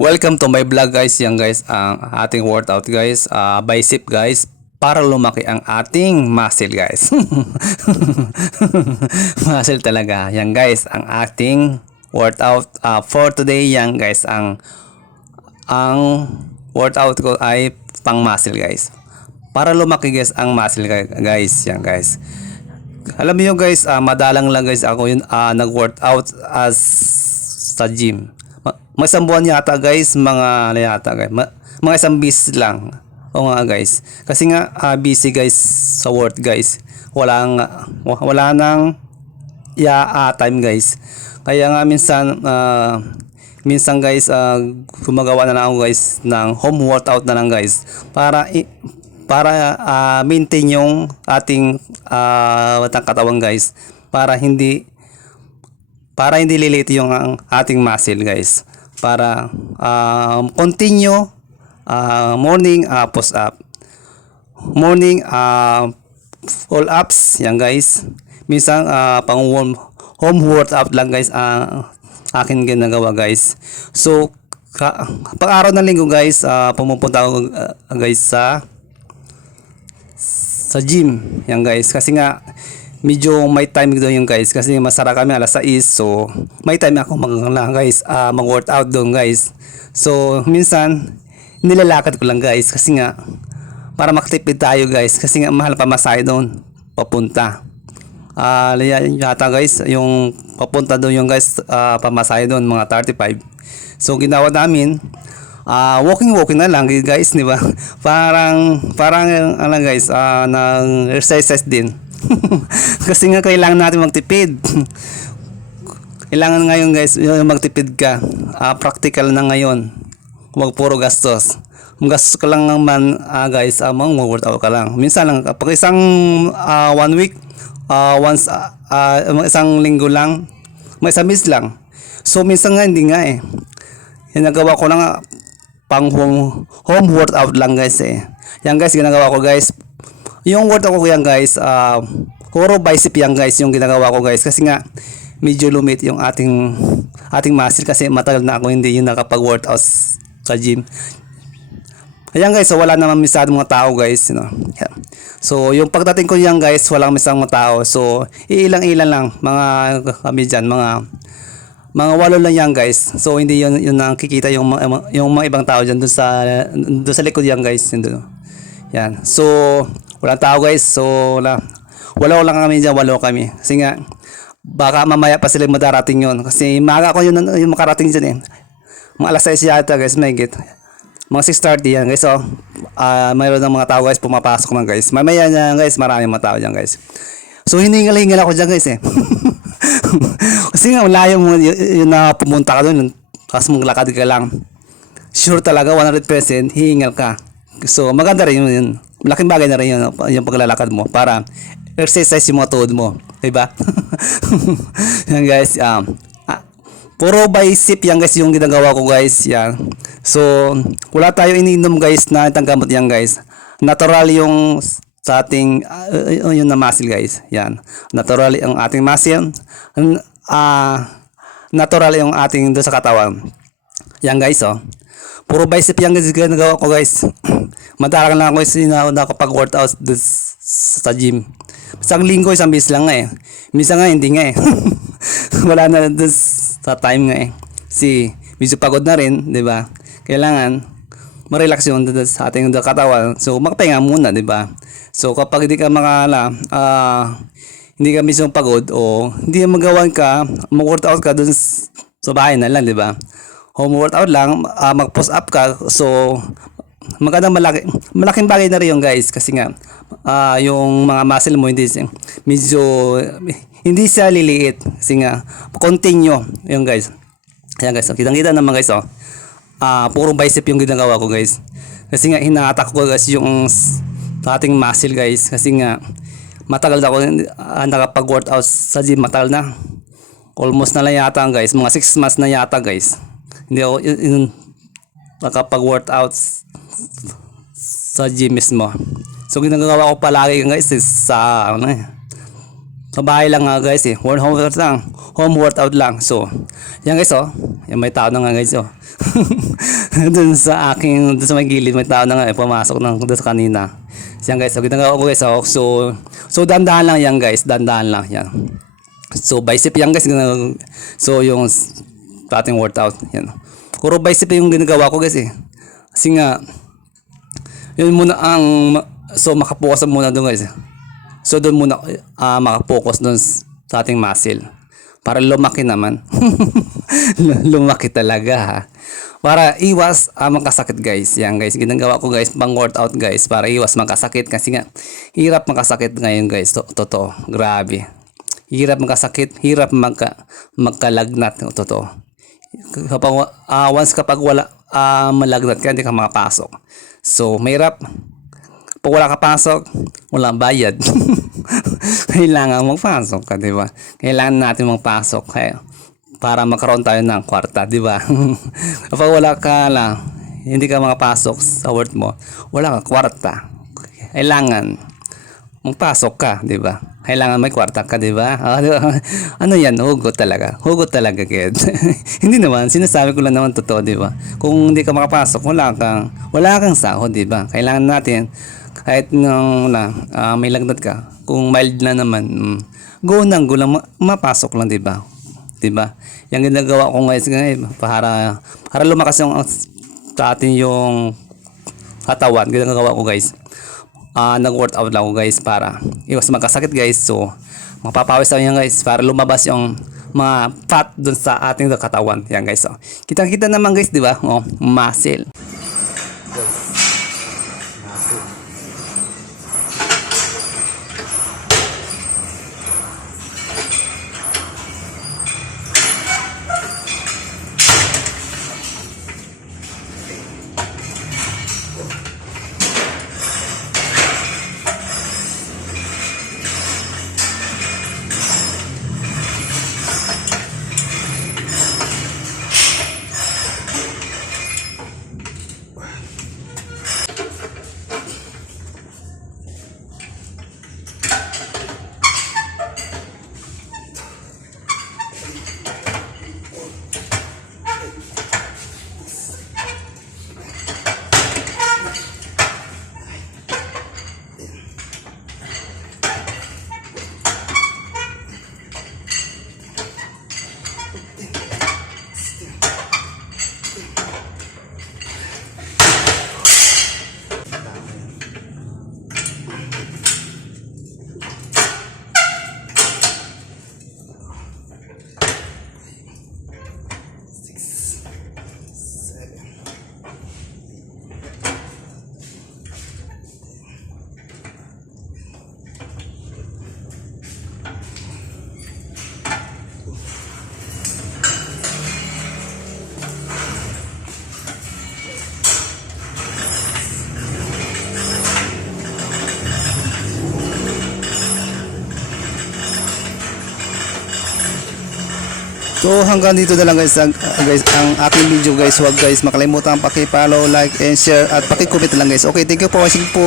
Welcome to my vlog guys. Yan guys ang ating workout guys, bicep guys, para lumaki ang ating muscle guys. Muscle talaga. Yan guys ang ating workout for today. Yan guys ang workout ko ay pang muscle guys. Para lumaki guys ang muscle guys. Yan guys. Alam niyo guys, madalang lang guys ako yun nag-workout as sa gym. Mga isang buwan yata guys, mga yata guys, mga isang bis lang. O nga guys, kasi nga busy guys sa work guys. Wala nang time guys. Kaya nga minsan guys, gumagawa na lang ako guys ng home workout na lang guys para maintain yung ating katawan guys, para hindi lilito yung ating muscle guys, para continue morning push up, morning pull ups yan guys. Minsan pang home workout lang guys akin ginagawa guys. So pag araw ng linggo guys, pumupunta ako guys sa gym yan guys, kasi nga medyo may time doon yung guys, kasi masara kami alas 6, so may time ako mag-workout doon guys. So minsan nilalakad ko lang guys, kasi nga para makatipid tayo guys, kasi nga mahal pa masahe doon papunta. Yata guys yung papunta doon yung guys, pamasahe doon mga 35. So ginawa namin walking na lang guys, di ba? parang guys, nang exercise din. Kasi nga kailangan natin magtipid. Kailangan ngayon guys magtipid ka, practical na ngayon, huwag puro gastos. Gastos ka lang naman guys, mag-workout ka lang minsan lang, kapag isang 1 week, once isang linggo lang, may isang miss lang. So minsan nga hindi nga ginagawa ko lang pang home workout lang guys yan guys, ginagawa ko guys yung workout ko yan guys, puro bicep yan guys yung ginagawa ko guys, kasi nga medyo lumit yung ating muscle, kasi matagal na ako hindi yung nakapag-workout sa gym. Ayan guys, so wala naman misadong mga tao guys, you know? Yeah. So yung pagdating ko yan guys, walang misadong mga tao, so ilang-ilan lang mga kami dyan, mga 8 lang yan guys. So hindi yun nakikita yung mga ibang tao dyan doon sa likod yan guys, yun. Yan. So walang tao guys, so wala lang kami dyan, 8 kami, kasi nga baka mamaya pa sila madarating yun, kasi maga ko yun yung makarating dyan mga alas 6 yata guys, may git mga 6:30 yan guys. So mayroon ng mga tao guys pumapasok na guys, mamaya yan guys, maraming mga tao dyan guys. So hiningal ako dyan guys kasi nga malayo mo yun na pumunta ka doon, tapos maglakad ka lang, sure talaga 100% hihingal ka. So maganda rin yun, malaking bagay na rin yun yung paglalakad mo, para exercise yung mga tuhod mo, diba? Yan guys, puro bicep yan guys yung ginagawa ko guys yan. So wala tayo iniinom guys na gamot yan guys, natural yung sa ating yun na muscle guys. Yan, natural ang ating muscle, natural yung ating doon sa katawan. Yan guys, puro bicep yan guys ginagawa ko guys. Madalang lang ako nakapag-workout sa gym. Isang linggo, isang bis lang minsan nga hindi nga wala na doon sa time nga si medyo pagod na rin, di ba? Kailangan ma-relax yung sa ating katawan, so makapahinga muna, di ba? So kapag hindi ka hindi ka mismo pagod o hindi magawan ka, mag-workout ka doon sa bahay na lang, di ba? Home workout lang, mag-push up ka, so magandang malaking bagay na rin yung guys, kasi nga yung mga muscle mo hindi siya liliit, kasi nga continue yung guys. Ayan guys, kitang-kita naman guys puro bicep yung ginagawa ko guys, kasi nga hina-attack ko guys yung ating muscle guys, kasi nga matagal na ako nakapag-workout sa gym, matagal na, almost na lang yata guys, mga 6 months na yata guys hindi ako nakapag-workout sa gym mismo. So ginagawa ko palagi guys sa Sa bahay lang nga guys eh. Home workout lang. Home workout lang. So, yan guys oh. Yan may tao na nga guys oh. Dun sa may gilid may tao na nga eh. Pumasok ng dun sa kanina. So, yan guys. So, ginagawa ko guys oh. So dandahan lang yan guys. Dandahan lang yan. So, bicep yan guys. So, yung ating workout. Yan. Puro bicep yung ginagawa ko guys eh. Kasi nga, yun muna ang, so makapokus muna doon guys. So doon muna makapokus doon sa ating muscle. Para lumaki naman. Lumaki talaga ha. Para iwas magkasakit guys. Yan guys, ginagawa ko guys pang workout guys. Para iwas magkasakit. Kasi nga, hirap magkasakit ngayon guys. Totoo, grabe. Hirap magkasakit, hirap magkalagnat. Totoo. Kapag wala malagnat ka, hindi ka makapasok. So, mahirap. Pag wala ka pasok, wala bayad. Kailangan magpasok ka, di ba? Kailangan natin magpasok para magkaroon tayo ng kwarta, di ba? Kapag wala ka lang, hindi ka makapasok sa work mo, wala ka kwarta. Kailangan magpasok ka, di ba? Kailangan may kwarta ka, di ba? Ano yan? Hugot talaga. Hugot talaga, kid. Hindi naman. Sinasabi ko lang naman totoo, di ba? Kung hindi ka makapasok, wala kang sahod, di ba? Kailangan natin, kahit may lagnat ka, kung mild na naman, go lang, mapasok lang, di ba? Di ba? Yung ginagawa ko ngayon, para lumakas yung sa atin yung katawan, ginagawa ko guys. Nag-workout lang ako guys para iwas magkasakit guys. So, mapapawis lang yan guys para lumabas yung mga fat dun sa ating katawan. Yan guys. So, kitang-kita naman guys, di ba? Oh, muscle. So hanggang dito na lang guys, ang aking video guys. Huwag guys makalimutan paki-follow, like and share at paki-comment lang guys. Okay, thank you for watching po.